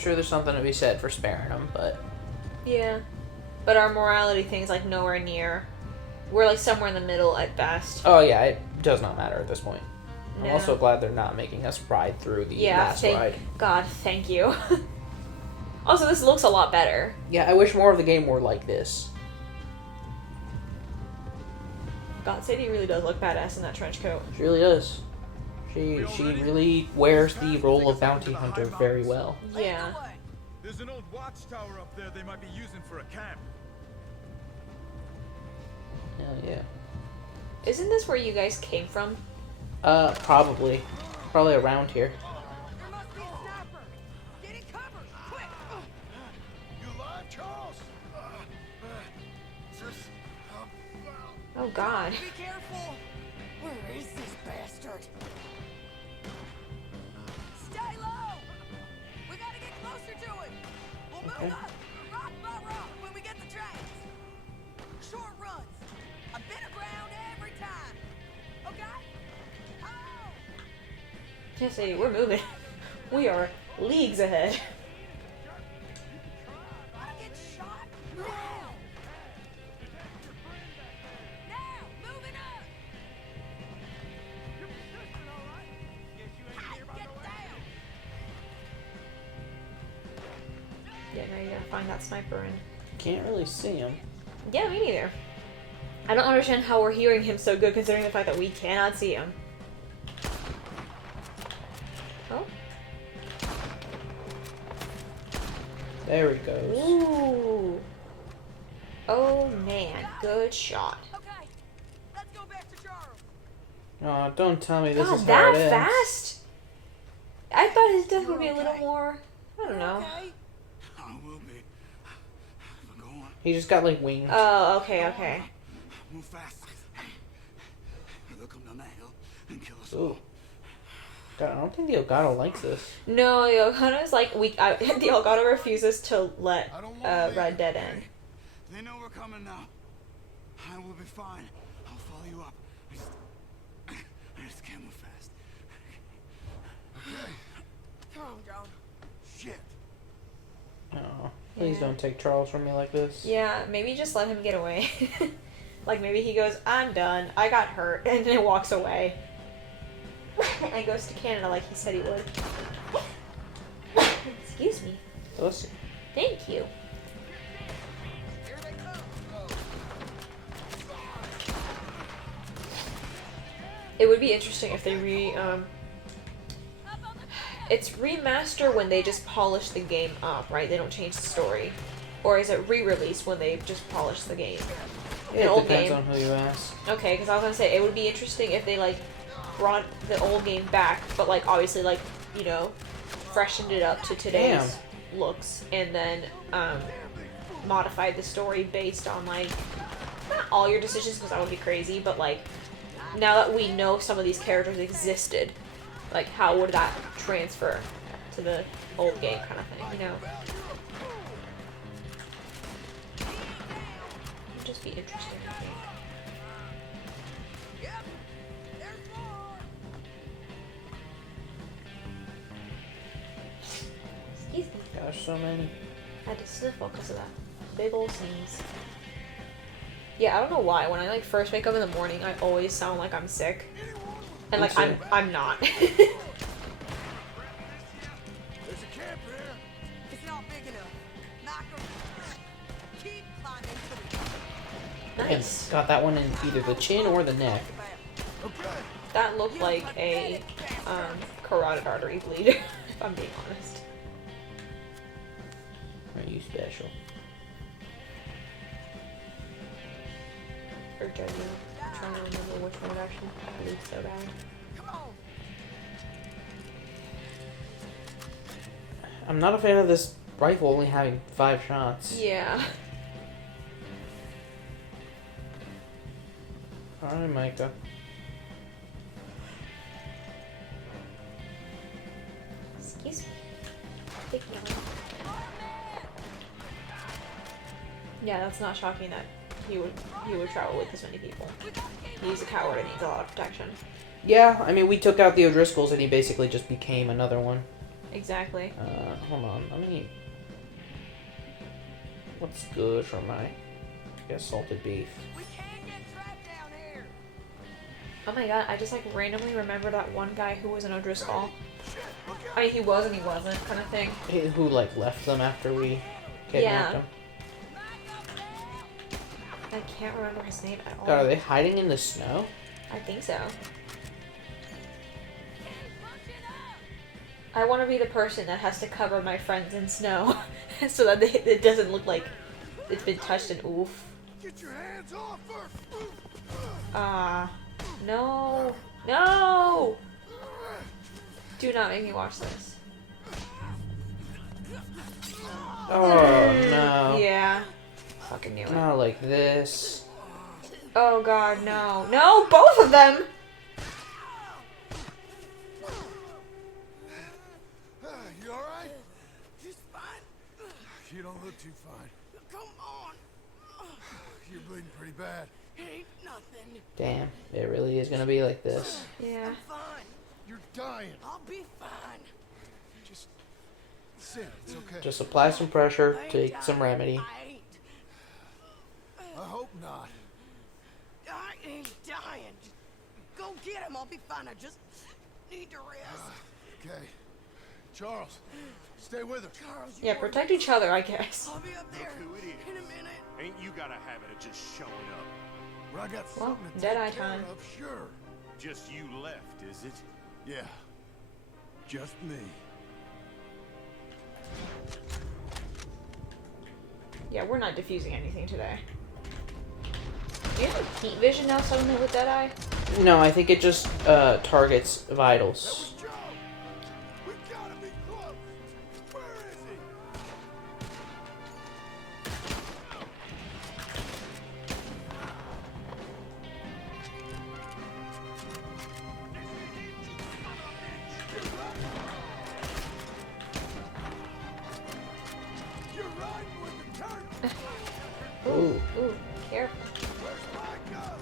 sure there's something to be said for sparing them, but... Yeah. But our morality thing's, like, nowhere near. We're, like, somewhere in the middle at best. Oh, yeah, it does not matter at this point. No. I'm also glad they're not making us ride through the last ride. God, thank you. Also, this looks a lot better. Yeah, I wish more of the game were like this. God, Sadie really does look badass in that trench coat. She really does. She really wears the role of bounty hunter very well. Yeah. There's an old watchtower up there they might be using for a camp. Hell yeah. Isn't this where you guys came from? Probably. Probably around here. There must be a sniper. Get in cover, quick. You alive, Charles? Oh, God. Be careful. Where is this bastard? Stay low. We gotta get closer to him. We'll move Okay. up, rock by rock, when we get the tracks. Short runs. A bit of ground every time. Okay? Oh! Yes, Sadie, we're moving. We are leagues ahead. Wanna get shot? Now! Now! Moving up! Hey, get down! Yeah, now you gotta find that sniper and... Can't really see him. Yeah, me neither. I don't understand how we're hearing him so good considering the fact that we cannot see him. Oh. There he goes. Ooh. Oh, man. Good shot. Okay, let's go back to Charles. Oh, don't tell me this God, is how that it ends. fast? I thought his death would be a little more... I don't know. Okay? I will be. Go on. He just got, like, wings. Oh, okay. Move fast. They'll come down that hill and kill us Ooh. all. God, I don't think the Elgato likes this. No, the Elgato's like, the Elgato refuses to let Red Dead in. They know we're coming now. I will be fine. I'll follow you up. I just can't move fast. Okay. Calm down. Shit. Oh, please Yeah. don't take Charles from me like this. Yeah, maybe just let him get away. Like, maybe he goes, I'm done, I got hurt, and then walks away. And goes to Canada like he said he would. Excuse me. Listen. Thank you. Here they come. It would be interesting if they it's remaster when they just polish the game up, right? They don't change the story. Or is it re-released when they just polish the game? Yeah, An it old depends game. on who you ask. Okay, because I was gonna say, it would be interesting if they, like, brought the old game back, but, like, obviously, like, you know, freshened it up to today's looks, and then, modified the story based on, like, not all your decisions, because that would be crazy, but, like, now that we know some of these characters existed, like, how would that transfer to the old game kind of thing, you know? It would just be interesting, I think. Yep. There's more. Excuse me. Gosh, so many. I had to sniffle because of that big old sneeze. Yeah, I don't know why. When I like first wake up in the morning, I always sound like I'm sick, and Me like too. I'm not. There's a camp here. It's not big enough. Knock 'em. Keep climbing to it. Nice. And got that one in either the chin or the neck. Okay. That looked like a carotid artery bleed. If I'm being honest. Are you special? Or judging. I'm trying to remember which one actually bleeds so bad. Come on. I'm not a fan of this rifle only having 5 shots. Yeah. Alright, Micah. Excuse me. Big yellow. Yeah, that's not shocking that he would travel with this many people. He's a coward and needs a lot of protection. Yeah, I mean, we took out the O'Driscolls and he basically just became another one. Exactly. Hold on. Let me. What's good for my? I guess salted beef. We can't get trapped down here. Oh my god, I just like randomly remember that one guy who was in O'Driscoll. I mean, he was and he wasn't, kind of thing. Who like left them after we kidnapped them? I can't remember his name at all. God, are they hiding in the snow? I think so. I want to be the person that has to cover my friends in snow so that it doesn't look like it's been touched and oof. Get your hands off her! No. No! Do not make me watch this. Oh no. Yeah. Fucking knew it. Not like this. Oh god, no. No, both of them! You alright? Just fine. You don't look too fine. Come on. You're bleeding pretty bad. It ain't nothing. Damn, it really is gonna be like this. Yeah. I'm fine. You're dying. I'll be fine. Just sit. It's okay. Just apply some pressure, I ain't take dying. some remedy. I ain't. I hope not. I ain't dying. Just go get him. I'll be fine. I just need to rest. Okay. Charles, stay with her. Charles, you Yeah, are- protect each other, I guess. I'll be up there Look who it in a is. minute. Ain't you got a habit of just showing up? When I got Well, something to Deadeye take care time. of, sure. Just you left, is it? Yeah. Just me. Yeah, we're not diffusing anything today. Do you have heat vision now suddenly with Deadeye? No, I think it just targets vitals. Joe! We gotta be close! Where is he? You're riding with the turtle! Ooh. Ooh, careful. Where's Micah?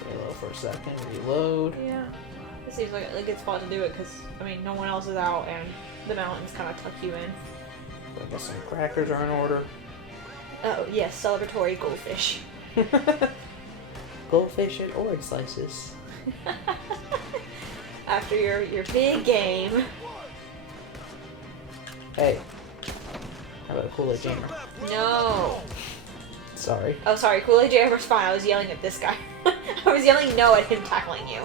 Stay low for a second. Reload. Yeah. It seems like a good spot to do it because, I mean, no one else is out and the mountains kind of tuck you in. I guess some crackers are in order. Oh, yes, celebratory goldfish. Goldfish and orange slices. After your big game. Hey. How about a Kool-Aid Jammer? No. Sorry. Oh, sorry, Kool-Aid Jammer's fine. I was yelling at this guy. I was yelling no at him tackling you.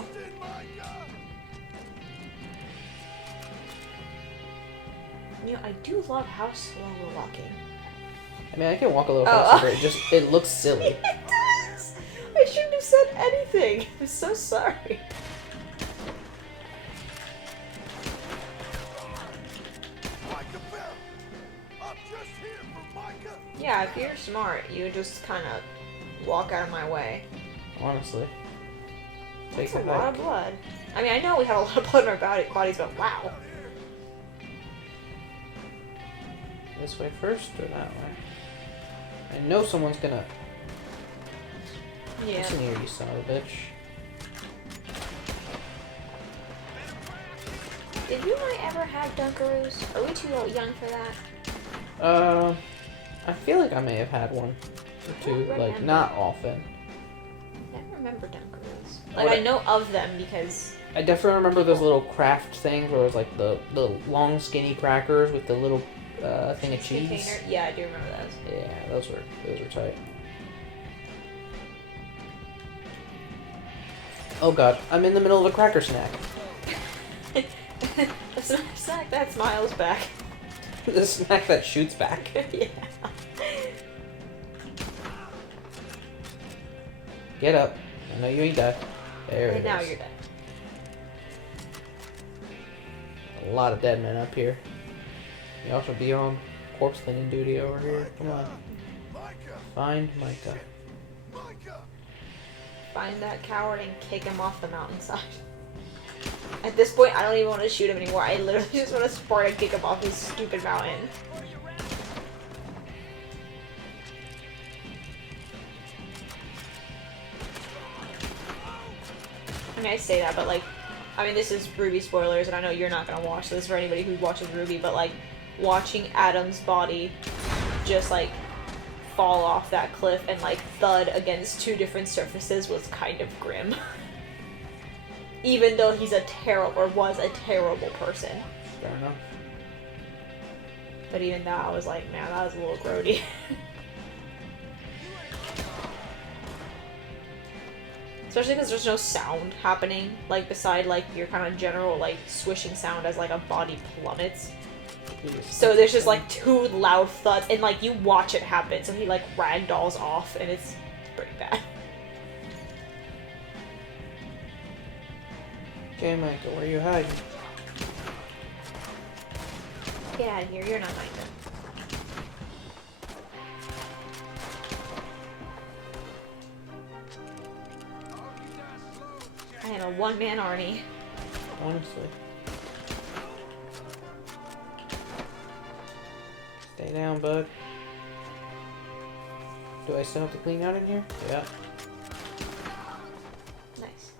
You know, I do love how slow we're walking. I mean, I can walk a little Oh. faster, but it looks silly. It does! I shouldn't have said anything. I'm so sorry. Micah fell! I'm just here for Micah! Yeah, if you're smart, you just kind of walk out of my way. Honestly. That's Take a a lot of hike. blood. I mean, I know we had a lot of blood in our bodies, but wow. This way first or that way? I know someone's gonna. Yeah. Listen here, you son of a bitch. Did you and I ever have Dunkaroos? Are we too young for that? I feel like I may have had one or two, like remember. not often. I don't remember Dunkaroos. Like, What I know of them because... I definitely remember those little craft things where it was like the long skinny crackers with the little thing of cheese. Container. Yeah, I do remember those. Yeah, those were tight. Oh god, I'm in the middle of a cracker snack. The snack that smiles back. The snack that shoots back. Yeah. Get up. I know you ain't dead. There it And now is. you're dead. A lot of dead men up here. You also be on corpse cleaning duty over here. Come on. Micah! Find Micah. Micah! Find that coward and kick him off the mountainside. At this point, I don't even want to shoot him anymore. I literally just want to Sparta kick him off this stupid mountain. I mean, I say that, but like, I mean, this is Ruby spoilers, and I know you're not gonna watch this for anybody who watches Ruby, but like, watching Adam's body just like fall off that cliff and like thud against two different surfaces was kind of grim. Even though he's a terrible, or was a terrible person. Fair enough. But even that, I was like, man, that was a little grody. Especially because there's no sound happening, like, beside, like, your kind of general, like, swishing sound as, like, a body plummets. So there's just, like, two loud thuds, and, like, you watch it happen, so he, like, ragdolls off, and it's pretty bad. Okay, Micah, where are you hiding? Get out of here, you're not Micah. I am a one-man army. Honestly. Stay down, bud. Do I still have to clean out in here? Yeah. Nice.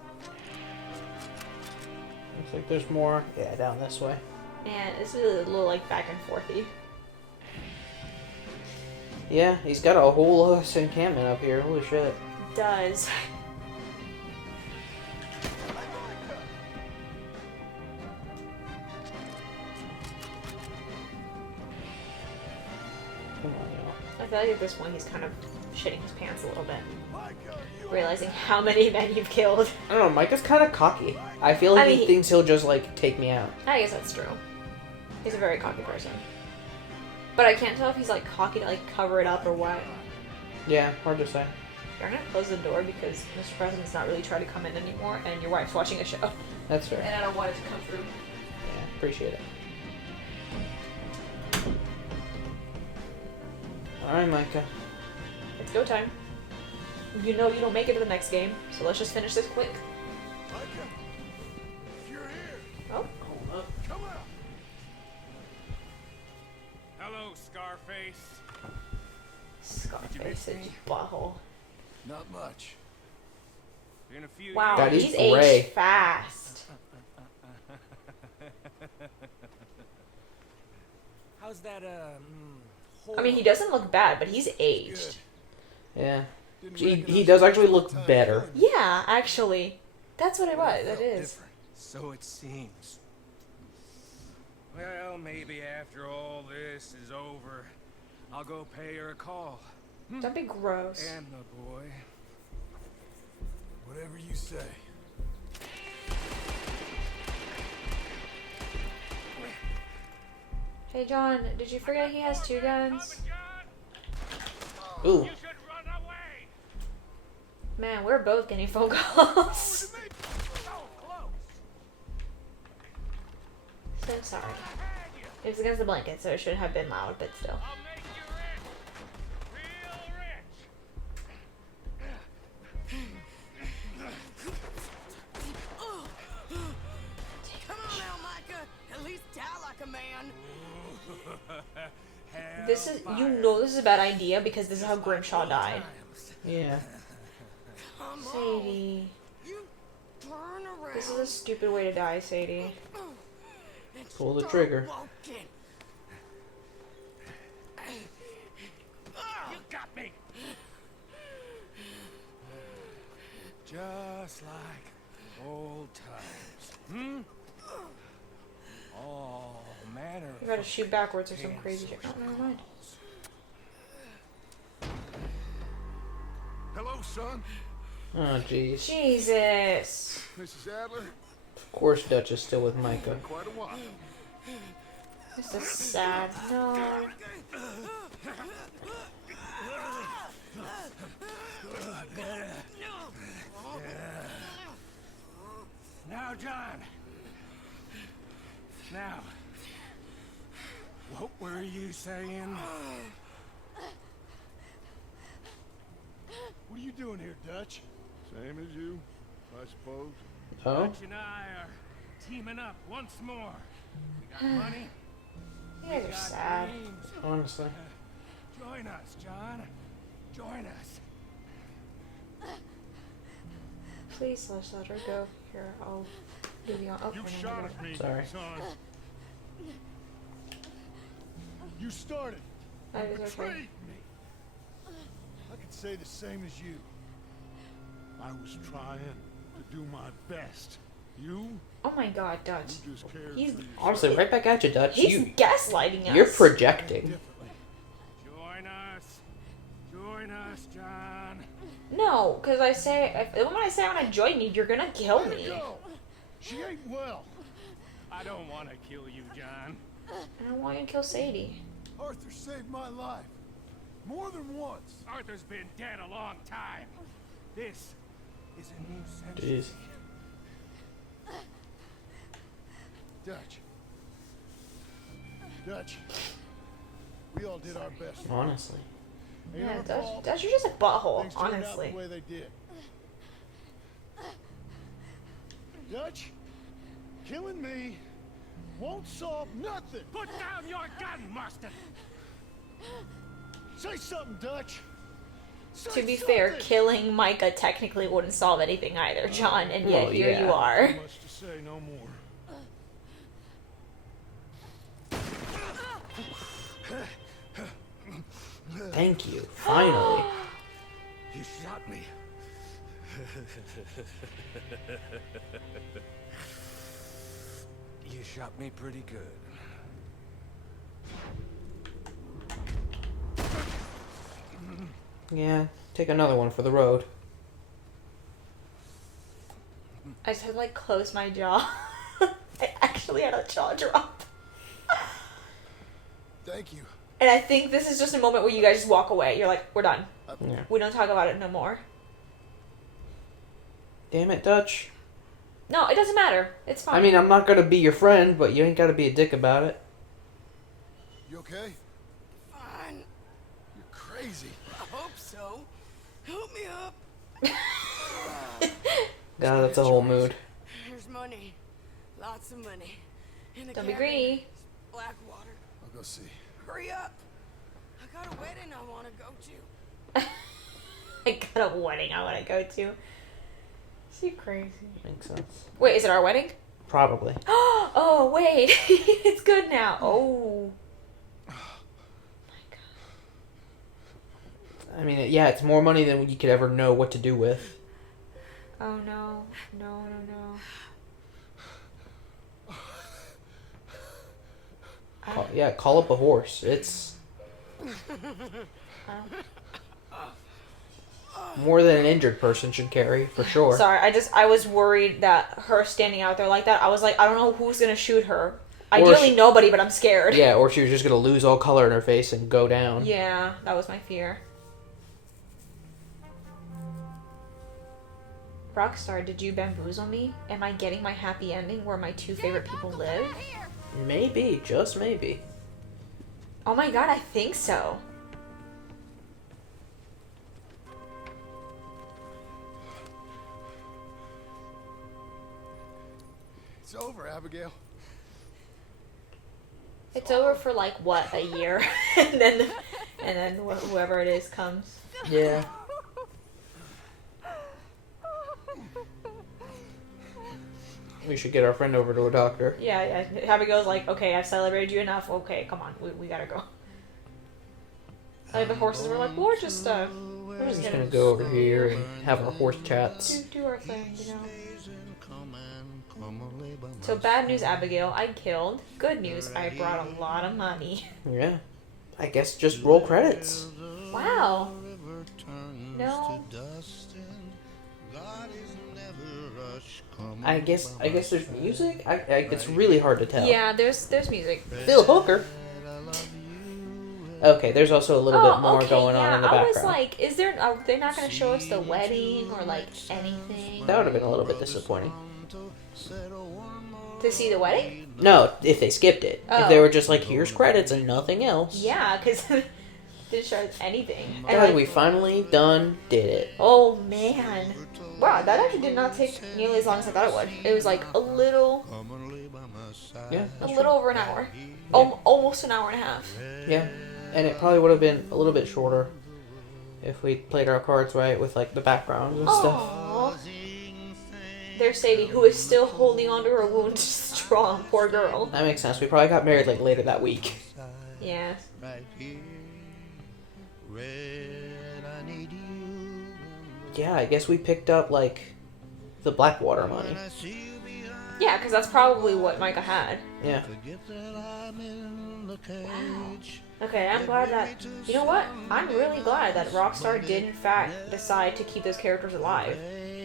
Looks like there's more. Yeah, down this way. And this is a little, like, back and forthy. Yeah, he's got a whole encampment up here. Holy shit. It does. Come on, y'all. I feel like at this point he's kind of shitting his pants a little bit. Realizing how many men you've killed. I don't know, Micah's kind of cocky. I feel like I mean, he thinks he'll just, like, take me out. I guess that's true. He's a very cocky person. But I can't tell if he's, like, cocky to, like, cover it up or what. Yeah, hard to say. You're gonna close the door because Mr. President's not really trying to come in anymore, and your wife's watching a show. That's fair. And I don't want it to come through. Yeah, appreciate it. Alright, Micah. It's go time. You know you don't make it to the next game, so let's just finish this quick. Micah, if you're here, Oh. come out. Hello, Scarface. Scarface and butthole. Not much. In a few Wow, God, he's he's gray. aged fast. How's that, I mean, he doesn't look bad, but he's aged. Yeah. Didn't He recognize does you actually all look the time. better. Yeah, actually. That's what it was. That Felt is. different. So it seems. Well, maybe after all this is over, I'll go pay her a call. Don't be gross. And the boy. Whatever you say. Hey, John, did you forget he has two guns? Ooh. You should run away. Man, we're both getting phone calls. So close. So sorry. It was against the blanket, so it should have been loud, but still. I'll make you rich. Real rich. Come on now, Micah. At least die like a man. This is, you know this is a bad idea because this is how Grimshaw died. Yeah. Come on. Sadie. You turn around. This is a stupid way to die, Sadie. and Pull the start trigger. walking. You got me. Just like old times. Hmm? All manner You gotta of shoot backwards or some crazy shit. Oh, never mind. Hello, son. Oh, jeez. Jesus. Mrs. Adler. Of course Dutch is still with Micah. Been quite a while. This is sad. No. Now, John. Now. What were you saying? What are you doing here, Dutch? Same as you, I suppose. Oh? Dutch and I are teaming up once more. We got money. You guys are got sad. dreams. Honestly. Join us, John. Join us. Please, let her go. Here, I'll give you. Oh, You no, shot no, at me, Sorry. son. You started. no. That is okay. Betrayed me. I could say the same as you. I was trying to do my best. You? Oh my God, Dutch. You just cared He's for yourself. Honestly, right back at you, Dutch. he's gaslighting us. You're projecting. Differently. Join us. Join us, John. No, because I say when I say I'm gonna join you, you're gonna kill Let her me. go. She ain't well. I don't want to kill you, John. I don't want you to kill Sadie. Arthur saved my life. More than once. Arthur's been dead a long time. This is a new century. Jeez. Dutch. Dutch. We all did our best. Honestly. Ain't Yeah, our Dutch, fault. Dutch, you're just a butthole, Things turned out honestly. the way they did. Dutch, killing me won't solve nothing. Put down your gun, Marston. Say something, Dutch. To be fair, something. killing Micah technically wouldn't solve anything either, John, and yet Well, here yeah. you are. Too much to say, no more. Thank you. Finally. You shot me. You shot me pretty good. Yeah. Take another one for the road. I just had to, like, close my jaw. I actually had a jaw drop. Thank you. And I think this is just a moment where you guys just walk away. You're like, we're done. Yeah. We don't talk about it no more. Damn it, Dutch. No, it doesn't matter. It's fine. I mean, I'm not gonna be your friend, but you ain't gotta be a dick about it. You okay? Fine. You're crazy. I hope so. Help me up. God, that's a whole mood. There's money. Lots of money. In the Don't be cabin. greedy. Blackwater. I'll go see. Hurry up. I got a wedding I want to go to. I got a wedding I want to go to. She crazy. Makes sense. Wait, is it our wedding? Probably. Oh, wait. It's good now. Oh. My God. I mean, yeah, it's more money than you could ever know what to do with. Oh, no. No, no, no. Yeah, call up a horse. It's more than an injured person should carry, for sure. Sorry, I was worried that her standing out there like that, I was like, I don't know who's going to shoot her. Ideally, nobody, but I'm scared. Yeah, or she was just gonna lose all color in her face and go down. Yeah, that was my fear. Rockstar, did you bamboozle me? Am I getting my happy ending where my two favorite people live? Maybe, just maybe. Oh my God, I think so. It's over, Abigail. It's over for like what, a year, and then whoever it is comes. Yeah. We should get our friend over to a doctor. Yeah. Abigail's like, okay, I've celebrated you enough. Okay, come on, we gotta go. Like the horses were like, we're just We're just gonna go over here and have our horse chats. do our thing, you know. So bad news, Abigail, I killed. Good news, I brought a lot of money. Yeah. I guess just roll credits. Wow. No. I guess there's music. It's really hard to tell. Yeah, there's music. Phil Hooker. Okay, there's also a little bit more going on in the I background. was like, is there? Are they not going to show us the wedding or like anything? That would have been a little bit disappointing. To see the wedding? No, if they skipped it. Oh. If they were just like, here's credits and nothing else. Yeah, because didn't show us anything. And God, like, we finally did it. oh man, wow, that actually did not take nearly as long as I thought it would. It was like a little Yeah. over an hour, almost an hour and a half. Yeah. And it probably would have been a little bit shorter if we played our cards right with like the backgrounds and stuff. Aww. there's Sadie, who is still holding onto her wound strong. Poor girl. That makes sense. We probably got married like later that week. Yeah. Right here, red, I need you. Yeah, I guess we picked up like the Blackwater money. When I see you behind, Yeah, because that's probably what Micah had. Yeah. forget that I'm in the cage. Okay, I'm glad that... You know what? I'm really glad that Rockstar did, in fact, decide to keep those characters alive.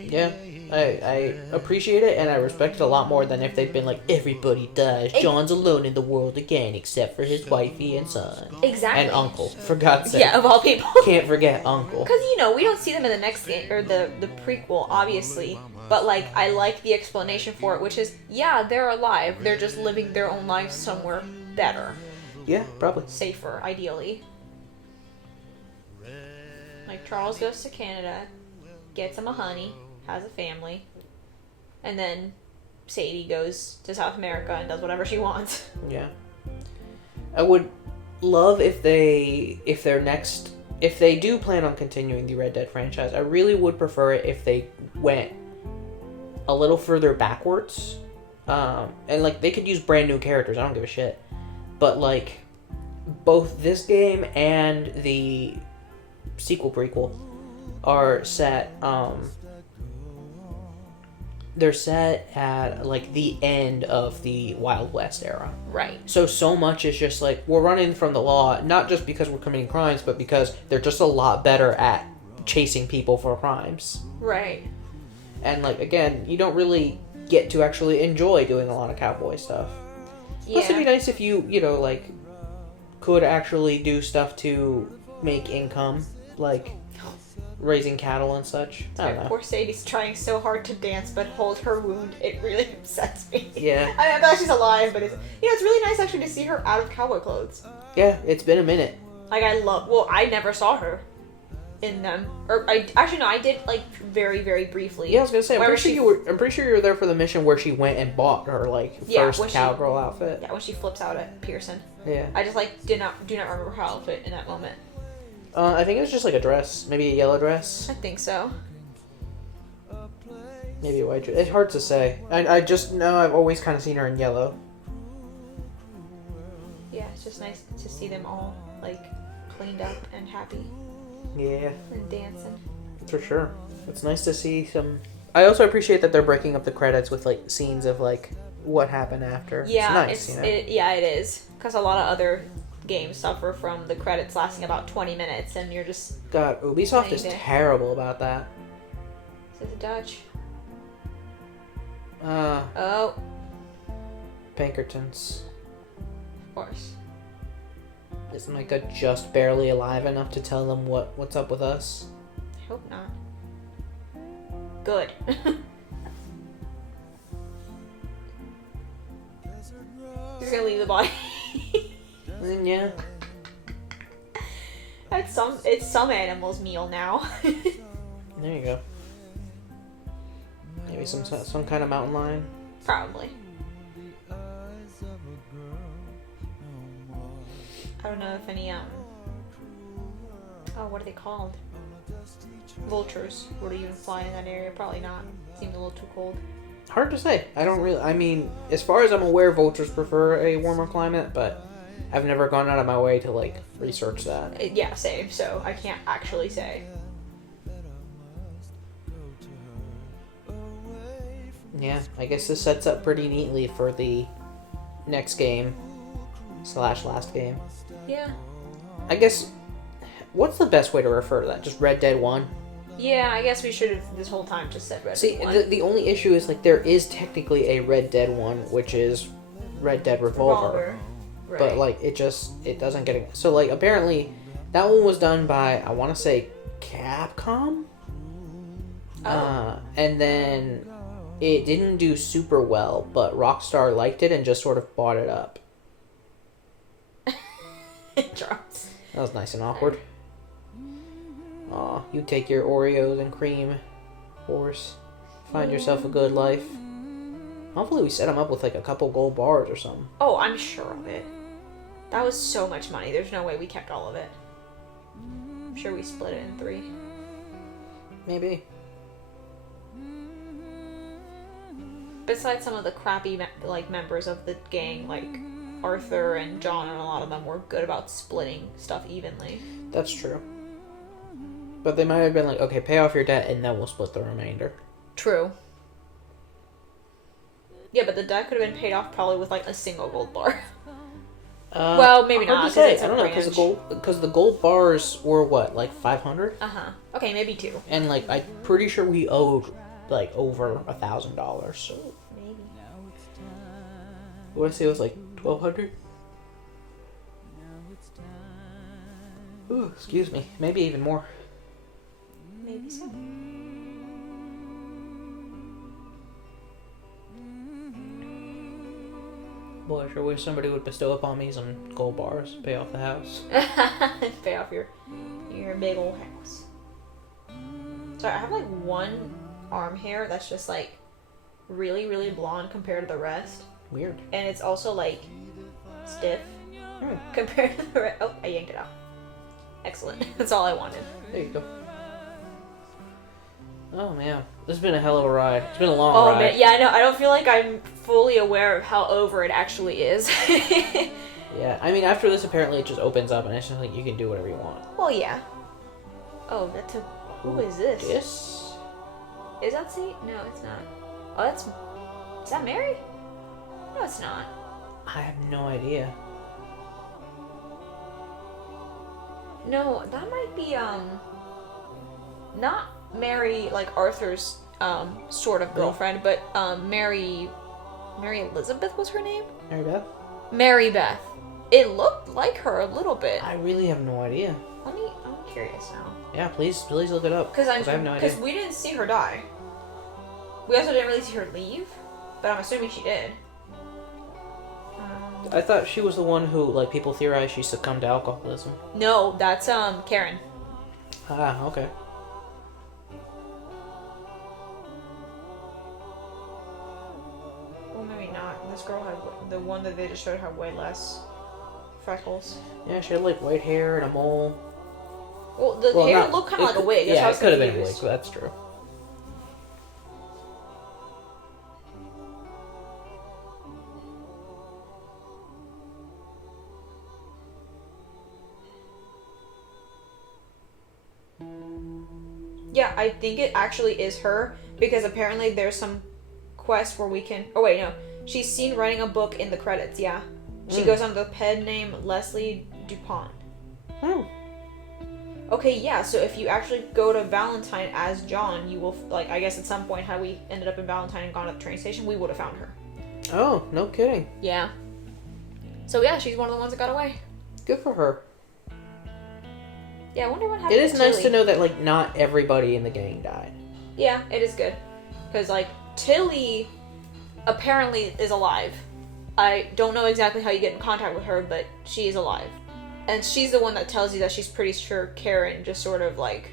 Yeah. I appreciate it and I respect it a lot more than if they'd been like, everybody dies. John's alone in the world again except for his wifey and son. Exactly. And uncle, for God's sake. Yeah, of all people. Can't forget uncle. Because, you know, we don't see them in the next game, or the prequel, obviously. But, like, I like the explanation for it, which is, yeah, they're alive. They're just living their own lives somewhere better. Yeah, probably. Safer, ideally. Like, Charles goes to Canada, gets him a honey, has a family, and then Sadie goes to South America and does whatever she wants. Yeah. I would love if they do plan on continuing the Red Dead franchise, I really would prefer it if they went a little further backwards. And like they could use brand new characters, I don't give a shit. But like both this game and the sequel prequel are set they're set at like the end of the Wild West era. Right. So much is just like we're running from the law, not just because we're committing crimes, but because they're just a lot better at chasing people for crimes. Right. And like again, you don't really get to actually enjoy doing a lot of cowboy stuff. Plus it'd be nice if you know, like could actually do stuff to make income, like raising cattle and such. I don't know. Poor Sadie's trying so hard to dance but hold her wound. It really upsets me. Yeah. I mean, I'm glad she's alive, but it's really nice actually to see her out of cowboy clothes. Yeah, it's been a minute. Like I never saw her in them. Or I did like very, very briefly. Yeah, I was gonna say I'm Where pretty sure you were there for the mission where she went and bought her like first cowgirl outfit. Yeah, when she flips out at Pearson. Yeah. I just like do not remember her outfit in that moment. I think it was just like a dress, maybe a yellow dress, I think so. maybe a white dress. It's hard to say. I just know I've always kind of seen her in yellow. Yeah, it's just nice to see them all like cleaned up and happy Yeah, and dancing. for sure. It's nice to see some. I also appreciate that they're breaking up the credits with like scenes of like what happened after. Yeah, it's nice. it is because a lot of other games suffer from the credits lasting about 20 minutes, and you're just. God, Ubisoft is Amazing. terrible about that. Is it Dutch? Uh, Oh, Pinkertons. of course. Is Micah just barely alive enough to tell them what's up with us? I hope not. Good. He's gonna leave the body. Yeah. It's some animal's meal now. There you go. Maybe some kind of mountain lion. Probably. I don't know if any what are they called? Vultures would even fly in that area. Probably not. Seems a little too cold. Hard to say. I mean, as far as I'm aware, vultures prefer a warmer climate, but I've never gone out of my way to like research that. Yeah, same. So I can't actually say. Yeah, I guess this sets up pretty neatly for the next game / last game. Yeah. I guess, what's the best way to refer to that? Just Red Dead 1? Yeah, I guess we should have this whole time just said Red See, Dead 1. the only issue is like there is technically a Red Dead 1, which is Red Dead Revolver. Right. But like it doesn't get it. So like apparently that one was done by, I want to say, Capcom. And then it didn't do super well, but Rockstar liked it and just sort of bought it up. Drops. That was nice and awkward. Aw, you take your Oreos and cream, horse. Find yourself a good life. Hopefully we set him up with like a couple gold bars or something. Oh, I'm sure of it. That was so much money. There's no way we kept all of it. I'm sure we split it in 3. Maybe. besides some of the crappy members of the gang, like Arthur and John, and a lot of them were good about splitting stuff evenly. That's true. But they might have been like, okay, pay off your debt and then we'll split the remainder. True. Yeah, but the debt could have been paid off probably with like a single gold bar. Well, maybe hard not. to say. It's I don't know, because the gold bars were what, like 500? Okay, maybe 2. And like I'm pretty sure we owed like over $1,000. So Maybe. I want to say it was like 1,200. Ooh, excuse me. Maybe even more. Maybe so. Boy, I sure wish somebody would bestow upon me some gold bars, pay off the house. Pay off your big old house. Sorry, I have like one arm hair that's just like really, really blonde compared to the rest. Weird. And it's also like stiff compared to the rest. Oh, I yanked it out. Excellent. That's all I wanted. There you go. Oh man, this has been a hell of a ride. It's been a long Oh ride. man, yeah, I know. I don't feel like I'm fully aware of how over it actually is. Yeah, I mean, after this, apparently it just opens up and it's just like you can do whatever you want. Well, yeah. Oh, that took. Who is this? This? Is that Saint? No, it's not. Oh, that's. Is that Mary? No, it's not. I have no idea. No, that might be not Mary, like Arthur's sort of girlfriend, but Mary Elizabeth was her name? Mary Beth? Mary Beth. It looked like her a little bit. I really have no idea. I'm curious now. Yeah, please look it up. Because I have no idea. Because we didn't see her die. We also didn't really see her leave, but I'm assuming she did. I thought she was the one who, like, people theorize she succumbed to alcoholism. No, that's Karen. Ah, okay. Well, maybe not. This girl had the one that they just showed had way less freckles. Yeah, she had, like, white hair and a mole. Well, the hair looked kind of like a wig. That's Yeah, how I it was could have been a wig, confused. but that's true. Yeah, I think it actually is her because apparently there's some quest where we can. Oh wait, no, she's seen writing a book in the credits. Yeah, she goes under the pen name Leslie Dupont. Okay, yeah. So if you actually go to Valentine as John, you will like. I guess at some point, how we ended up in Valentine and gone to the train station, we would have found her. Oh, no kidding. Yeah. So yeah, she's one of the ones that got away. Good for her. Yeah, I wonder what happened. It is to nice Tilly. to know that, like, not everybody in the gang died. Yeah, it is good. Because, like, Tilly apparently is alive. I don't know exactly how you get in contact with her, but she is alive. And she's the one that tells you that she's pretty sure Karen just sort of, like,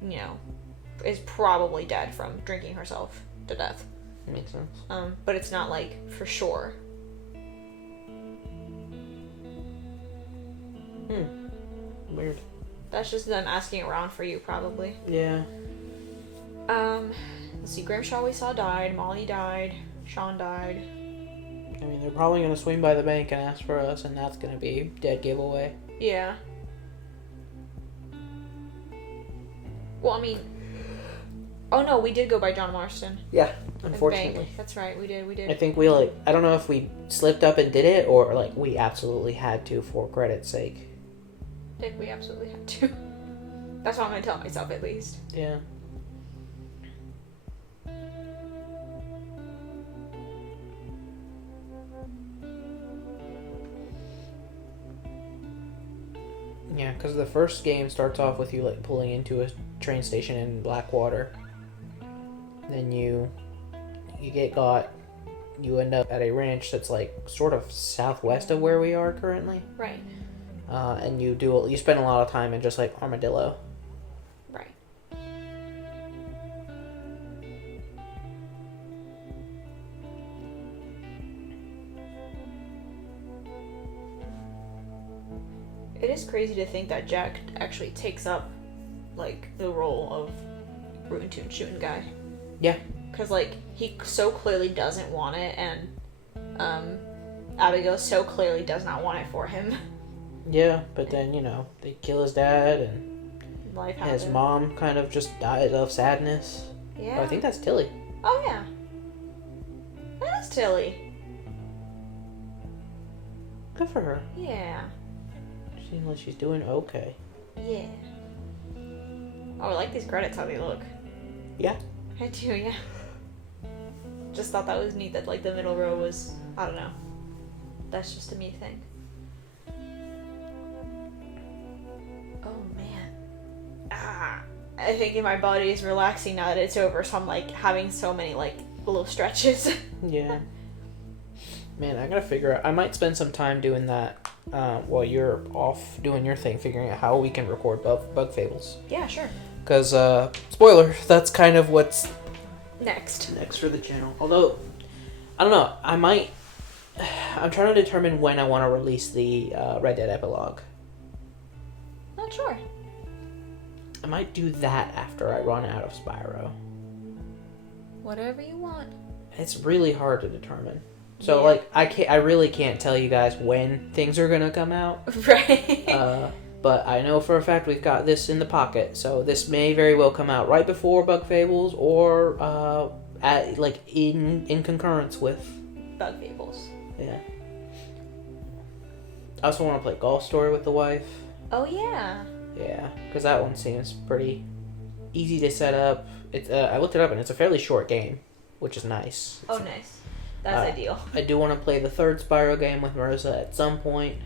you know, is probably dead from drinking herself to death. Makes sense. But it's not, like, for sure. Weird. That's just them asking around for you, probably. Yeah. Let's see, Grimshaw we saw died, Molly died, Sean died. I mean, they're probably going to swing by the bank and ask for us, and that's going to be dead giveaway. Yeah. Well, I mean... Oh no, we did go by John Marston. Yeah, and unfortunately. Bank. That's right, we did. I think we, like, I don't know if we slipped up and did it, or, like, we absolutely had to for credit's sake. I think we absolutely had to. That's what I'm gonna tell myself, at least. Yeah. Yeah, because the first game starts off with you, like, pulling into a train station in Blackwater. Then you get got. You end up at a ranch that's, like, sort of southwest of where we are currently. Right. And you spend a lot of time in just, like, Armadillo. Right. It is crazy to think that Jack actually takes up, like, the role of Rootin' Tootin' Shootin' Guy. Yeah. because like he so clearly doesn't want it, and Abigail so clearly does not want it for him. Yeah, but then, you know, they kill his dad, and Life his happens. mom kind of just died of sadness. Yeah. But I think that's Tilly. Oh yeah. That is Tilly. Good for her. Yeah. Seems like she's doing okay. Yeah. Oh, I like these credits, how they look. Yeah. I do, yeah. Just thought that was neat that like the middle row was, I don't know. That's just a me thing. Oh man. I think my body is relaxing now that it's over, so I'm like having so many like little stretches. Yeah. Man, I gotta figure out. I might spend some time doing that while you're off doing your thing, figuring out how we can record Bug Fables. Yeah, sure. Because, spoiler, that's kind of what's Next. next for the channel. Although, I don't know, I'm trying to determine when I want to release the Red Dead epilogue. Not sure. I might do that after I run out of Spyro. Whatever you want. It's really hard to determine. So, Yeah. like, I really can't tell you guys when things are gonna come out. Right. But I know for a fact we've got this in the pocket, so this may very well come out right before Bug Fables or in concurrence with. Bug Fables. Yeah. I also want to play Golf Story with the wife. Oh yeah. Yeah, because that one seems pretty easy to set up. It's I looked it up and it's a fairly short game, which is nice. Oh nice. That's ideal. I do want to play the third Spyro game with Marissa at some point.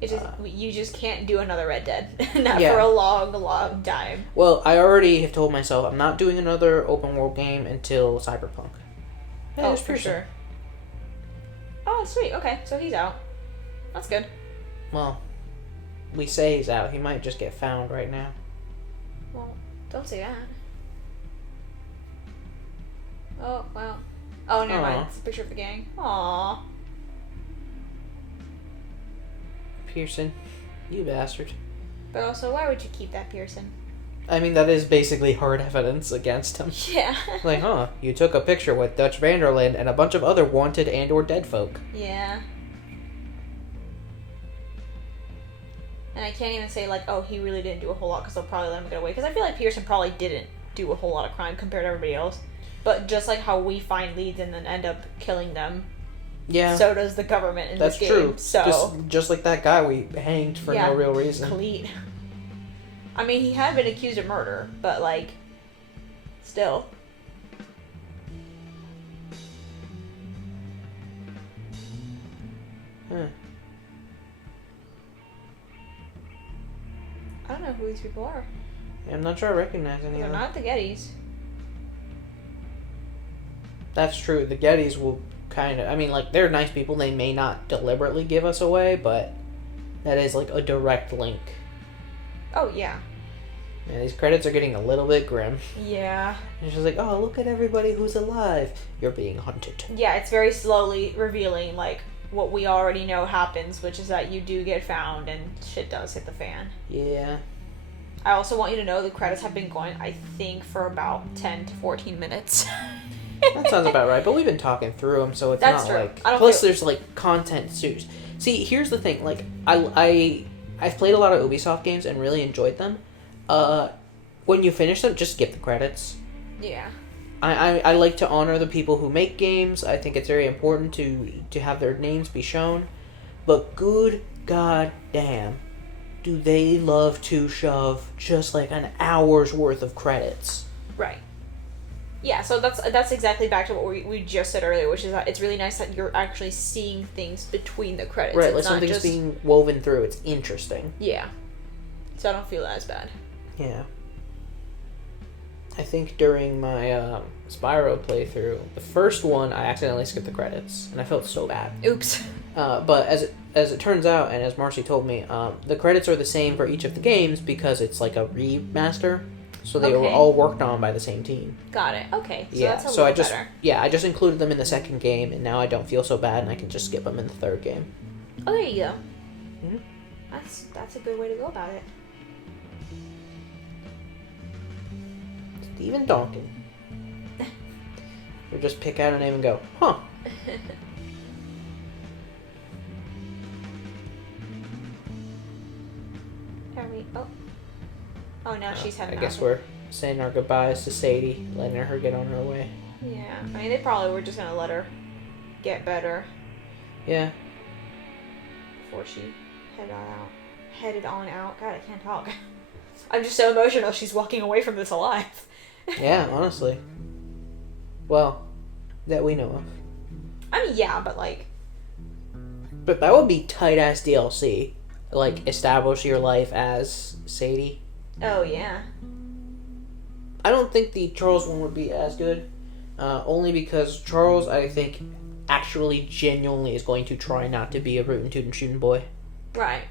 It just you just can't do another Red Dead. Not Yeah. for a long time. Well, I already have told myself I'm not doing another open world game until Cyberpunk. Hey, Oh, there's for Pearson. sure. Oh, sweet. Okay, so he's out. That's good. Well, we say he's out. He might just get found right now. Well, don't say that. Oh, wow. Oh, never Aw. mind. It's a picture of the gang. Aww. Pearson, you bastard. But also, why would you keep that Pearson? I mean, that is basically hard evidence against him. Yeah. Like, huh, you took a picture with Dutch Vanderland and a bunch of other wanted and or dead folk. Yeah. And I can't even say, like, oh, he really didn't do a whole lot because they'll probably let him get away. Because I feel like Pearson probably didn't do a whole lot of crime compared to everybody else. But just like how we find leads and then end up killing them, Yeah, so does the government in that's this game. true. So, Just like that guy we hanged for Yeah. no real reason. Cleat. I mean, he had been accused of murder, but, like, still. Huh. I don't know who these people are. I'm not sure I recognize any They're of them. not the Gettys. That's true. The Gettys will kind of... I mean, like, they're nice people. They may not deliberately give us away, but that is, like, a direct link. Oh, yeah. Man, these credits are getting a little bit grim. Yeah. It's just like, oh, look at everybody who's alive. You're being hunted. Yeah, it's very slowly revealing, like, what we already know happens, which is that you do get found and shit does hit the fan. Yeah. I also want you to know the credits have been going, I think, for about 10 to 14 minutes. That sounds about right, but we've been talking through them, so it's That's not true. like... I don't Plus, feel- there's, like, content suits. See, here's the thing. Like, I've played a lot of Ubisoft games and really enjoyed them. When you finish them, just skip the credits. Yeah. I like to honor the people who make games. I think it's very important to have their names be shown. But good god damn, do they love to shove just like an hour's worth of credits. Right. Yeah, so that's exactly back to what we just said earlier, which is that it's really nice that you're actually seeing things between the credits. Right, It's like not something's just... being woven through. It's interesting. Yeah. So I don't feel as bad. Yeah. I think during my Spyro playthrough, the first one, I accidentally skipped the credits, and I felt so bad. Oops. But as it turns out, and as Marcy told me, the credits are the same for each of the games because it's like a remaster, so they were Okay. all worked on by the same team. Got it. Okay. So Yeah, that's a so little better. I just included them in the second game, and now I don't feel so bad, and I can just skip them in the third game. Oh, there you go. Mhm. That's a good way to go about it. Stephen Donkin. Or just pick out a name and go, huh. Are we? Oh, now she's heading I out. guess we're saying our goodbyes to Sadie, letting her get on her way. Yeah, I mean, they probably were just gonna let her get better Yeah. before she headed on out. God, I can't talk. I'm just so emotional. She's walking away from this alive. Yeah, honestly. Well, that we know of. I mean, yeah, but like, But that would be tight ass DLC. Like, establish your life as Sadie. oh yeah, I don't think the Charles one would be as good. Only because Charles, I think, actually genuinely is going to try not to be a rootin' tootin' shooting boy. right.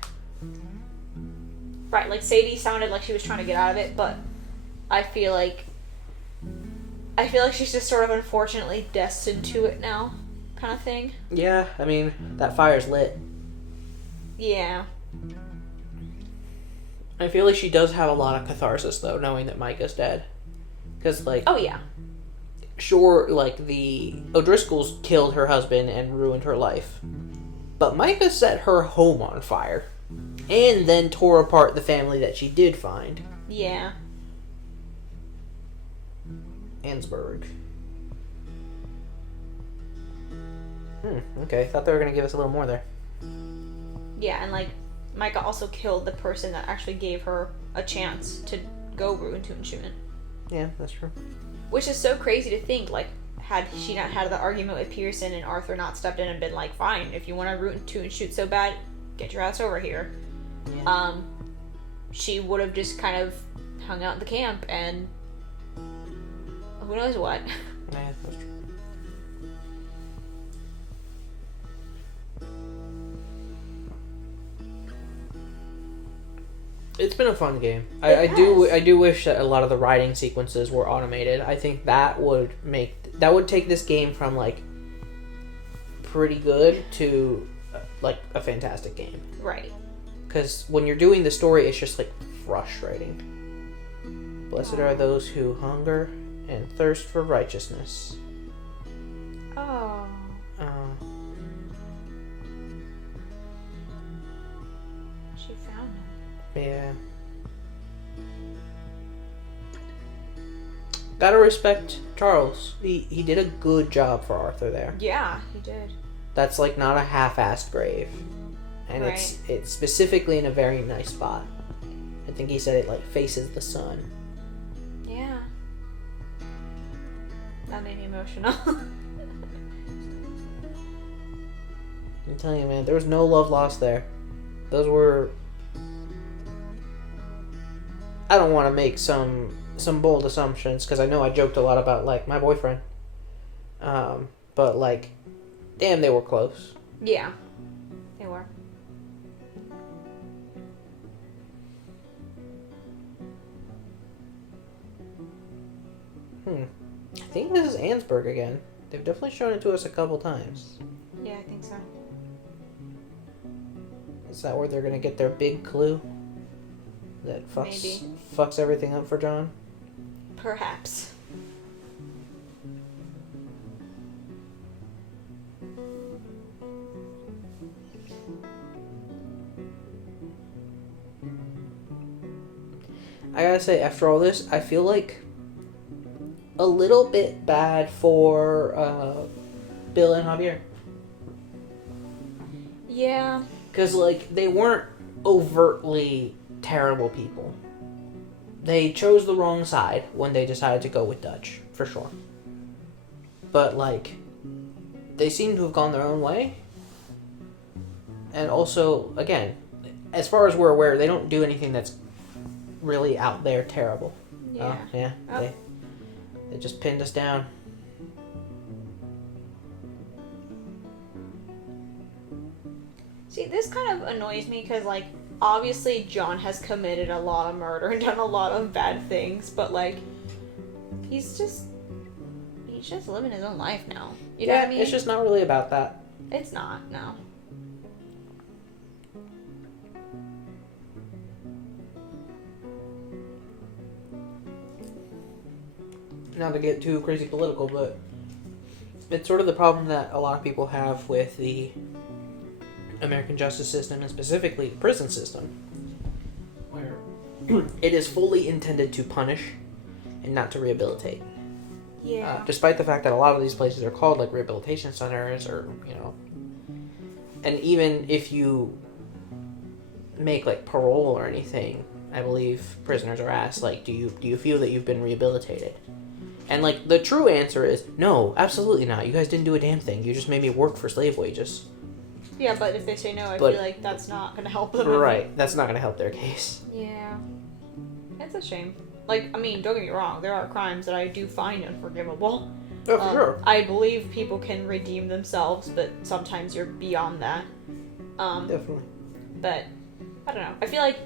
Right, like Sadie sounded like she was trying to get out of it, but I feel like she's just sort of unfortunately destined to it now, kind of thing. Yeah, I mean, that fire's lit. Yeah. I feel like she does have a lot of catharsis, though, knowing that Micah's dead. Because, like, Oh yeah. sure, like, the O'Driscolls killed her husband and ruined her life. But Micah set her home on fire. And then tore apart the family that she did find. Yeah. Ansburg. Okay, thought they were going to give us a little more there. Yeah, and like Micah also killed the person that actually gave her a chance to go Rootin' Tootin' Shootin'. Yeah, that's true. Which is so crazy to think, like, had she not had the argument with Pearson and Arthur not stepped in and been like, fine, if you want to Rootin' Tootin' Shoot so bad, get your ass over here. Yeah. She would have just kind of hung out in the camp and who knows what. Yeah, that's true. It's been a fun game. I do wish that a lot of the riding sequences were automated. I think that would take this game from like pretty good to like a fantastic game. Right. Because when you're doing the story, it's just like frustrating. Blessed are those who hunger and thirst for righteousness. Oh. She found him. Yeah. Gotta respect Charles. He did a good job for Arthur there. Yeah, he did. That's like not a half-assed grave. And Right. it's specifically in a very nice spot. I think he said it like faces the sun. Yeah. That made me emotional. I'm telling you, man, there was no love lost there. Those were... I don't want to make some bold assumptions, because I know I joked a lot about, like, my boyfriend. But, like, damn, they were close. Yeah. They were. I think this is Ansburg again. They've definitely shown it to us a couple times. Yeah, I think so. Is that where they're going to get their big clue? That fucks everything up for John? Perhaps. I gotta say, after all this, I feel like a little bit bad for Bill and Javier. Yeah. Because, like, they weren't overtly terrible people. They chose the wrong side when they decided to go with Dutch, for sure. But, like, they seem to have gone their own way. And also, again, as far as we're aware, they don't do anything that's really out there terrible. Yeah. Yeah. Oh. They just pinned us down. See, this kind of annoys me because, like, obviously John has committed a lot of murder and done a lot of bad things, but, like, he's just living his own life now. You know what I mean? It's just not really about that. It's not, no. Not to get too crazy political, but it's sort of the problem that a lot of people have with the American justice system, and specifically the prison system, where it is fully intended to punish and not to rehabilitate. Yeah. Despite the fact that a lot of these places are called like rehabilitation centers, or and even if you make like parole or anything, I believe prisoners are asked like, do you feel that you've been rehabilitated? And like the true answer is no, absolutely not. You guys didn't do a damn thing. You just made me work for slave wages. Yeah, but if they say no, I feel like that's not going to help them. Right, that's not going to help their case. Yeah. It's a shame. Like, I mean, don't get me wrong, there are crimes that I do find unforgivable. Oh, for sure. I believe people can redeem themselves, but sometimes you're beyond that. Definitely. But, I don't know. I feel like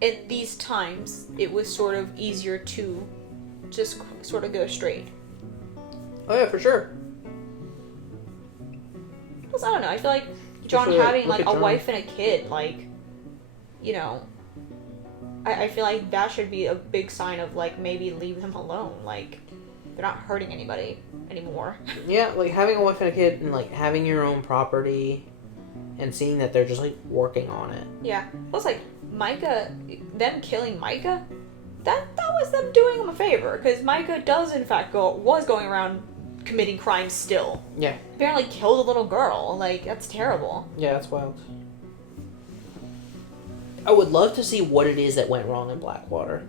at these times, it was sort of easier to just sort of go straight. Oh, yeah, for sure. Plus, I don't know, I feel like John Especially, having, look like, at a John. wife and a kid, like, you know, I feel like that should be a big sign of, like, maybe leave them alone. Like, they're not hurting anybody anymore. Yeah, like having a wife and a kid and like having your own property and seeing that they're just like working on it. Yeah. Plus, like, Micah, them killing Micah, that was them doing him a favor. Because Micah does, in fact, was going around committing crimes still. Yeah. Apparently killed a little girl. Like, that's terrible. Yeah, that's wild. I would love to see what it is that went wrong in Blackwater.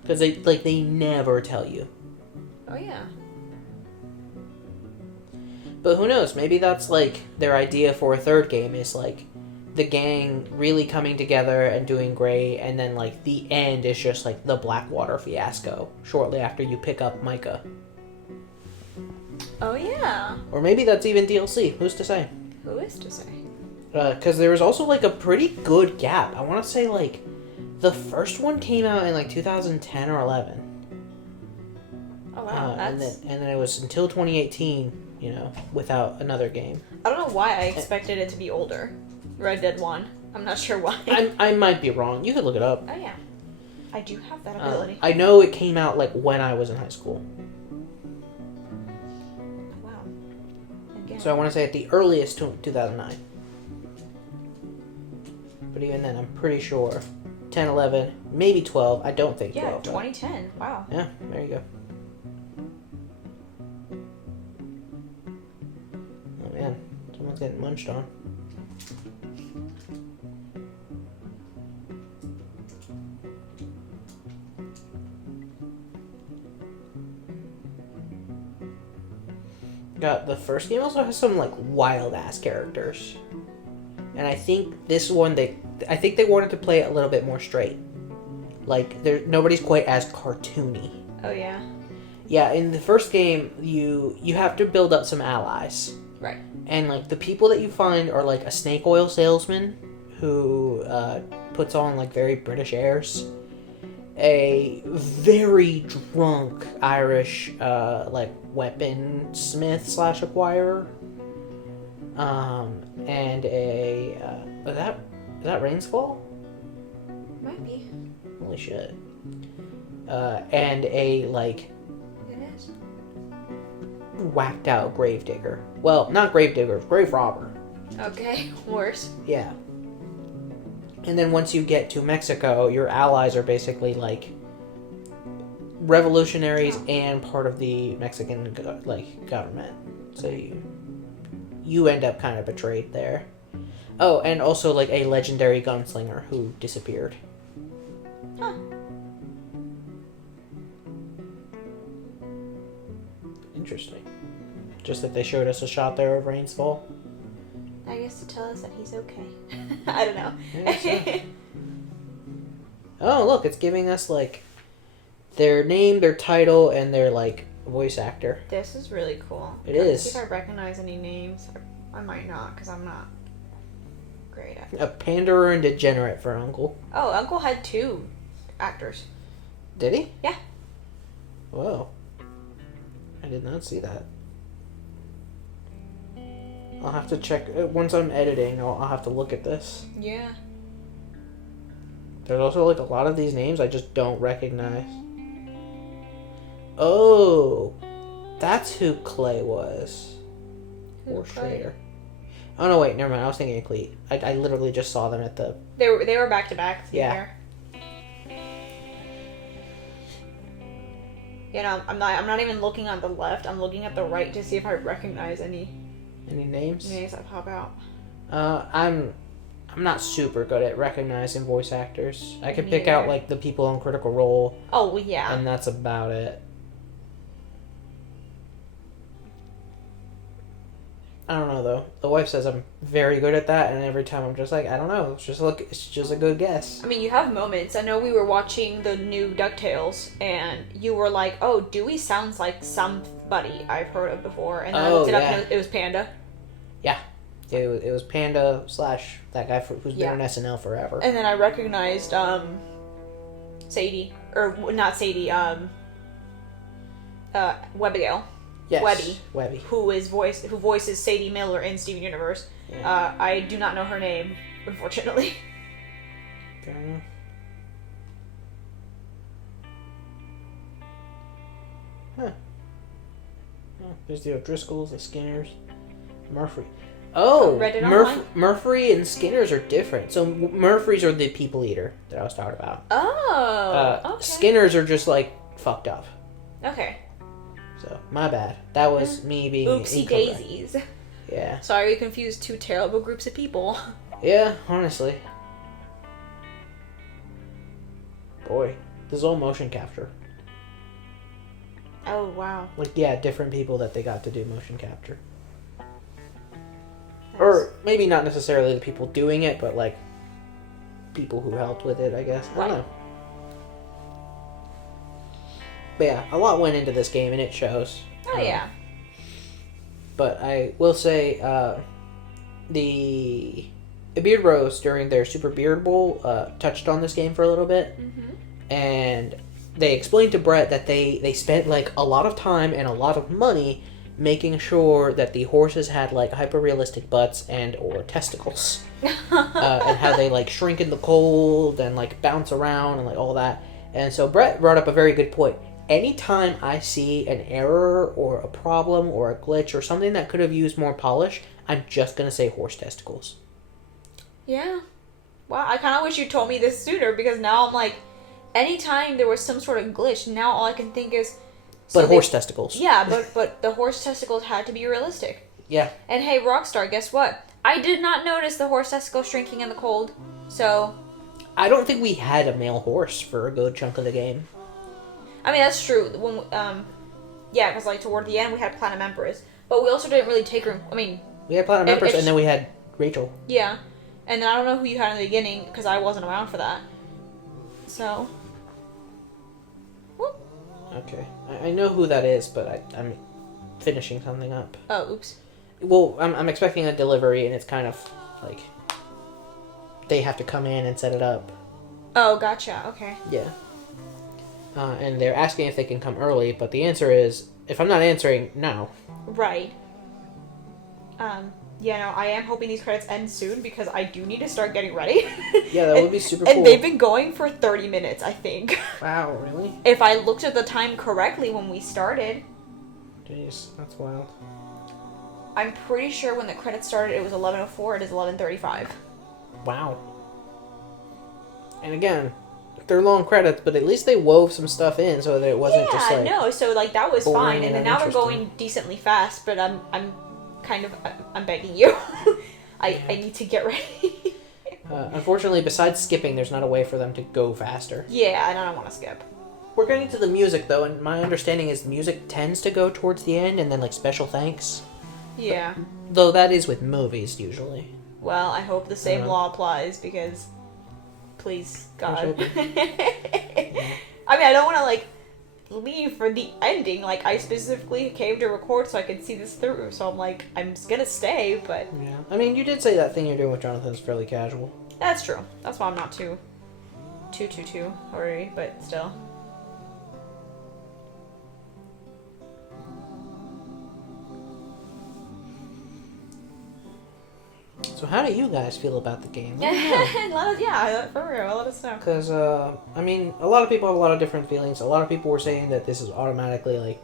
Because they never tell you. Oh, yeah. But who knows? Maybe that's like their idea for a third game is like the gang really coming together and doing great, and then like the end is just like the Blackwater fiasco shortly after you pick up Micah. Oh, yeah. Or maybe that's even DLC. Who's to say? Who is to say? Because there was also like a pretty good gap. I want to say like the first one came out in like 2010 or 11. Oh, wow. And then it was until 2018, without another game. I don't know why I expected it to be older. Red Dead 1. I'm not sure why. I might be wrong. You could look it up. Oh, yeah. I do have that ability. I know it came out like when I was in high school. Wow. Again. So I want to say at the earliest 2009. But even then, I'm pretty sure 10, 11, maybe 12. I don't think 12. Yeah, but- 2010. Wow. Yeah, there you go. Oh man, someone's getting munched on. God, the first game also has some like wild ass characters, and I think this one I think they wanted to play it a little bit more straight. Like nobody's quite as cartoony. Oh, yeah. Yeah, in the first game, you have to build up some allies. Right. And, like, the people that you find are, like, a snake oil salesman who puts on, like, very British airs. A very drunk Irish, like, weaponsmith / acquirer. And a... is that Rainsfall? Might be. Holy shit. And a, like... It is. whacked out gravedigger. Well, not gravedigger, grave robber. Okay, worse. Yeah. And then once you get to Mexico, your allies are basically like revolutionaries and part of the Mexican government. So you end up kind of betrayed there. Oh, and also like a legendary gunslinger who disappeared. Huh. Interesting. Just that they showed us a shot there of Rainsfall. I guess to tell us that he's okay. I don't know. Yeah, oh, look, it's giving us, like, their name, their title, and their, like, voice actor. This is really cool. It Let's is. see if I recognize any names. I might not, because I'm not great at it. A panderer and degenerate for Uncle. Oh, Uncle had 2 actors. Did he? Yeah. Whoa. I did not see that. I'll have to check. Once I'm editing, I'll have to look at this. Yeah. There's also, like, a lot of these names I just don't recognize. Oh. That's who Clay was. Who's Horse Clay? trader. Oh no, wait, never mind. I was thinking of Cleet. I literally just saw them at the. They were back to back. Yeah. You know, I'm not even looking on the left. I'm looking at the right to see if I recognize any names. names that pop out. I'm not super good at recognizing voice actors. I can Me pick out neither. like the people on Critical Role, Oh well, yeah. and that's about it. I don't know though. The wife says I'm very good at that, and every time I'm just like, I don't know. It's just a good guess. I mean, you have moments. I know we were watching the new DuckTales, and you were like, "Oh, Dewey sounds like somebody I've heard of before," and then I looked it up, and it was Panda. Yeah, it was Panda / that guy who's been on SNL forever. And then I recognized Sadie, or not Sadie, Webigail. Yes, Webby, who voices Sadie Miller in Steven Universe. Yeah. I do not know her name, unfortunately. Fair enough. Huh. Oh, there's the O'Driscolls, the Skinners, Murphy. Oh, Reddit Online? Murphy and Skinners are different. So Murphys are the people eater that I was talking about. Oh, okay. Skinners are just like fucked up. Okay. So my bad. That was me being Oopsie incorrect. daisies. Yeah. Sorry, we confused two terrible groups of people. Yeah, honestly. Boy, this is all motion capture. Oh, wow. Like, yeah, different people that they got to do motion capture. Or maybe not necessarily the people doing it, but like people who helped with it, I guess. I don't know. But yeah, a lot went into this game and it shows. Oh, yeah. But I will say, the Beard Bros during their Super Beard Bowl touched on this game for a little bit. Mm-hmm. And they explained to Brett that they spent like a lot of time and a lot of money making sure that the horses had like hyper realistic butts and or testicles, and how they like shrink in the cold and like bounce around and like all that. And so Brett brought up a very good point. Anytime I see an error or a problem or a glitch or something that could have used more polish, I'm just gonna say horse testicles. Yeah. Wow, I kind of wish you told me this sooner, because now I'm like, anytime there was some sort of glitch, now all I can think is... horse testicles. Yeah, but the horse testicles had to be realistic. Yeah. And hey, Rockstar, guess what? I did not notice the horse testicle shrinking in the cold, so... I don't think we had a male horse for a good chunk of the game. I mean, that's true. When yeah, because like toward the end we had Platinum Empress, but we also didn't really take her. I mean, we had Platinum Empress, and then we had Rachel. Yeah, and then I don't know who you had in the beginning because I wasn't around for that. So. Whoop. Okay, I know who that is, but I'm finishing something up. Oh, oops. Well, I'm expecting a delivery, and it's kind of like they have to come in and set it up. Oh, gotcha. Okay. Yeah. And they're asking if they can come early, but the answer is, if I'm not answering, no. Right. Yeah, no, I am hoping these credits end soon because I do need to start getting ready. Yeah, that would be super cool. And they've been going for 30 minutes, I think. Wow, really? If I looked at the time correctly when we started. Jeez, that's wild. I'm pretty sure when the credits started it was 11:04, it is 11:35. Wow. And again, they're long credits, but at least they wove some stuff in so that it wasn't just like... Yeah, no, so like that was boring fine, and then and now they're uninteresting. going decently fast, but I'm begging you. I need to get ready. Unfortunately, besides skipping, there's not a way for them to go faster. Yeah, and I don't want to skip. We're getting to the music, though, and my understanding is music tends to go towards the end, and then, like, special thanks. Yeah. Though that is with movies, usually. Well, I hope the same Uh-huh. law applies, because... Please, God. hoping. I mean, I don't want to, like, leave for the ending. Like, I specifically came to record so I could see this through, so I'm like, I'm just gonna stay, but... Yeah. I mean, you did say that thing you're doing with Jonathan is fairly casual. That's true. That's why I'm not too worried, but still. So how do you guys feel about the game? For real, let us know. Because, I mean, a lot of people have a lot of different feelings. A lot of people were saying that this is automatically, like,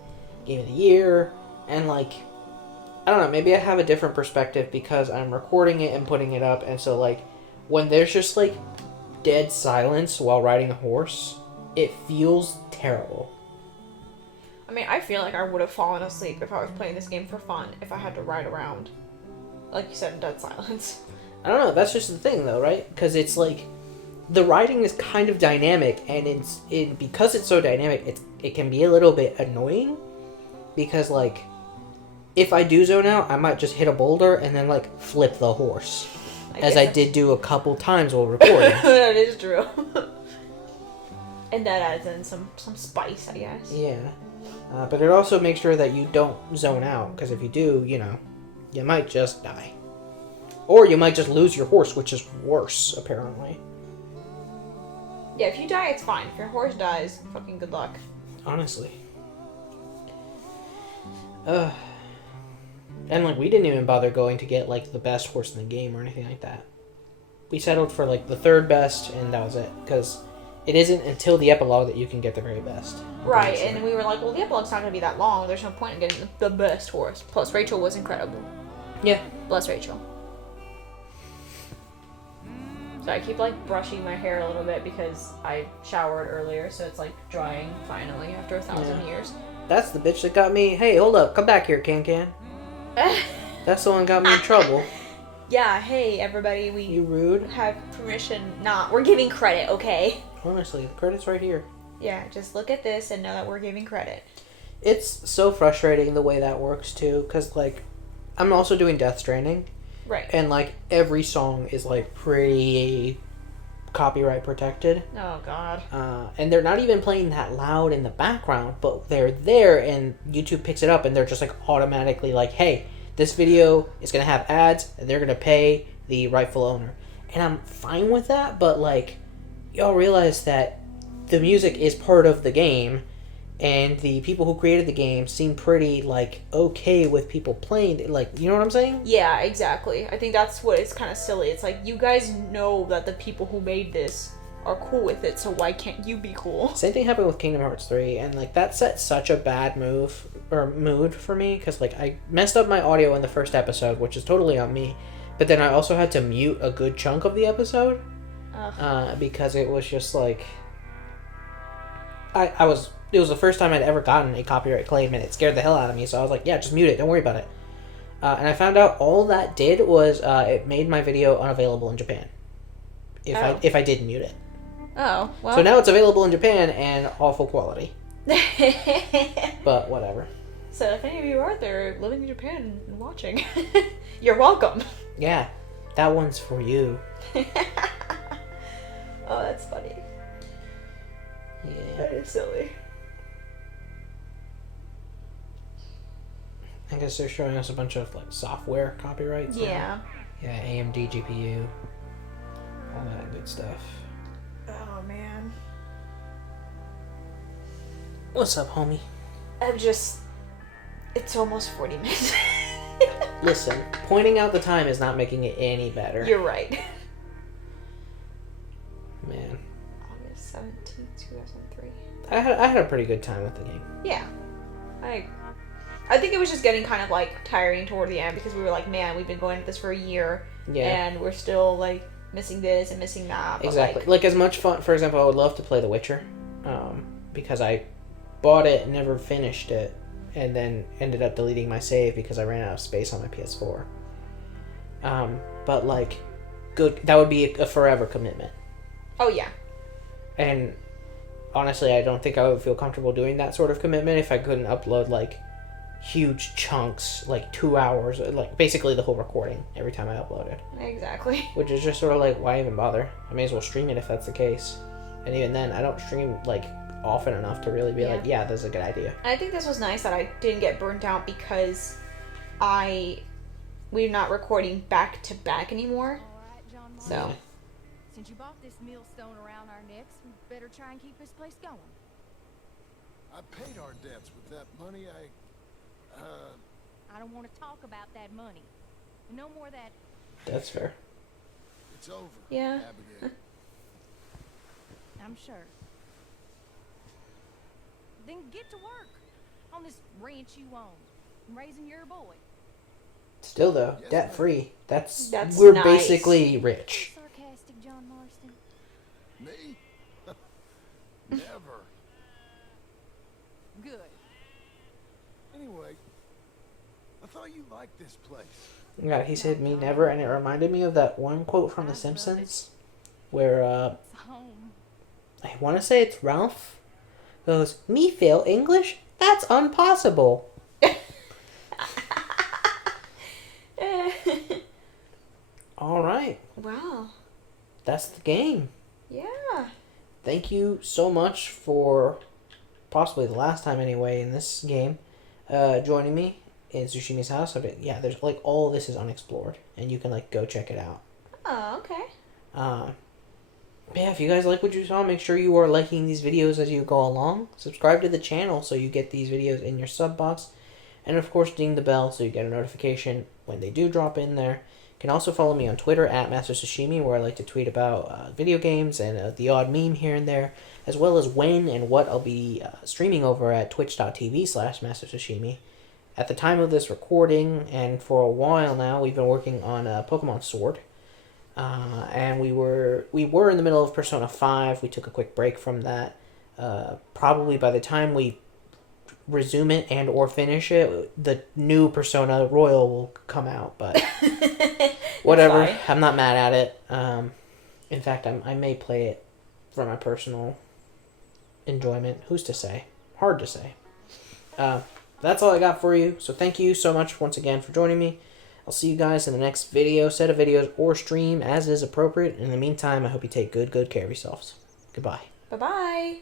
Game of the Year, and like, I don't know, maybe I have a different perspective because I'm recording it and putting it up, and so like, when there's just like dead silence while riding a horse, it feels terrible. I mean, I feel like I would have fallen asleep if I was playing this game for fun, if I had to ride around. Like you said, in dead silence. I don't know, that's just the thing though, right? Because it's like, the riding is kind of dynamic, and because it's so dynamic, it can be a little bit annoying, because like, if I do zone out, I might just hit a boulder and then like flip the horse, as I did do a couple times while recording. That is true. And that adds in some spice, I guess. Yeah, but it also makes sure that you don't zone out, because if you do, you know, you might just die, or you might just lose your horse, which is worse apparently. Yeah, if you die, it's fine. If your horse dies, fucking good luck. Honestly. And like, we didn't even bother going to get like the best horse in the game or anything like that. We settled for like the third best, and that was it, because it isn't until the epilogue that you can get the very best. Right, and we were like, well, the epilogue's not going to be that long. There's no point in getting the best horse. Plus, Rachel was incredible. Yeah. Bless Rachel. So I keep like brushing my hair a little bit because I showered earlier, so it's like drying finally after 1,000 years. That's the bitch that got me. Hey, hold up, come back here, Can. That's the one that got me in trouble. Yeah, hey everybody, You rude. have permission. We're giving credit, okay? Honestly, the credit's right here. Yeah, just look at this and know that we're giving credit. It's so frustrating the way that works too, because like, I'm also doing Death Stranding. Right. And like, every song is like pretty copyright protected. Oh god. And they're not even playing that loud in the background, but they're there, and YouTube picks it up, and they're just like automatically like, hey, this video is gonna have ads, and they're gonna pay the rightful owner. And I'm fine with that, but like, y'all realize that the music is part of the game, and the people who created the game seem pretty like okay with people playing it. Like, you know what I'm saying? Yeah, exactly. I think that's what it's kind of silly. It's like, you guys know that the people who made this are cool with it, so why can't you be cool? Same thing happened with Kingdom Hearts 3, and like, that set such a bad mood for me, because like, I messed up my audio in the first episode, which is totally on me, but then I also had to mute a good chunk of the episode, because it was just like, it was the first time I'd ever gotten a copyright claim, and it scared the hell out of me, so I was like, yeah, just mute it, don't worry about it. And I found out all that did was, it made my video unavailable in Japan, if I did mute it. Oh, well. So now it's available in Japan and awful quality. But whatever. So if any of you are there living in Japan and watching, you're welcome. Yeah, that one's for you. Oh, that's funny. Yeah. That is silly. I guess they're showing us a bunch of like software copyrights. Yeah. Yeah, AMD GPU. All that good stuff. Oh, man. What's up, homie? It's almost 40 minutes. Listen, pointing out the time is not making it any better. You're right. Man. August 17th, 2003. I had a pretty good time with the game. Yeah. I think it was just getting kind of like tiring toward the end, because we were like, man, we've been going at this for a year. Yeah. And we're still like missing this and missing that. But Exactly. Like, as much fun, for example, I would love to play The Witcher. Because I bought it, never finished it, and then ended up deleting my save because I ran out of space on my PS4. But like, good, that would be a forever commitment. Oh, yeah. And honestly, I don't think I would feel comfortable doing that sort of commitment if I couldn't upload like huge chunks, like 2 hours, like basically the whole recording every time I uploaded. Exactly. Which is just sort of like, why even bother? I may as well stream it if that's the case. And even then, I don't stream like often enough to really be like, yeah, this is a good idea. I think this was nice that I didn't get burnt out, because we're not recording back to back anymore. So. Since you bought this millstone around our necks, we better try and keep this place going. I paid our debts with that money. I don't want to talk about that money. No more of that. That's fair. It's over. Yeah. Abigail. I'm sure. Then get to work. on this ranch you own, and raising your boy. Still though, Yes, debt free. That's That's we're nice. basically rich. Sarcastic, John Marston. Me? Never. Good. Anyway, I thought you liked this place. Yeah, he said me never, and it reminded me of that one quote from The Simpsons, where It's home. I want to say it's Ralph goes, "Me fail English? That's impossible." All right, Wow. that's the game. Yeah. Thank you so much for possibly the last time anyway in this game, joining me in Tsushimi's house. Yeah, there's like all this is unexplored, and you can like go check it out. Oh, okay. Yeah, if you guys like what you saw, make sure you are liking these videos as you go along. Subscribe to the channel so you get these videos in your sub box, and of course ding the bell so you get a notification when they do drop in there. You can also follow me on Twitter at Master Sashimi, where I like to tweet about video games and the odd meme here and there, as well as when and what I'll be streaming over at twitch.tv/Master Sashimi. At the time of this recording, and for a while now, we've been working on Pokemon Sword. And we were in the middle of Persona 5. We took a quick break from that. Probably by the time we resume it and or finish it, the new Persona Royal will come out, but whatever. fine. I'm not mad at it. In fact, I may play it for my personal enjoyment. Who's to say? Hard to say. That's all I got for you, so thank you so much once again for joining me. I'll see you guys in the next video, set of videos, or stream as is appropriate. In the meantime, I hope you take good care of yourselves. Goodbye. Bye-bye.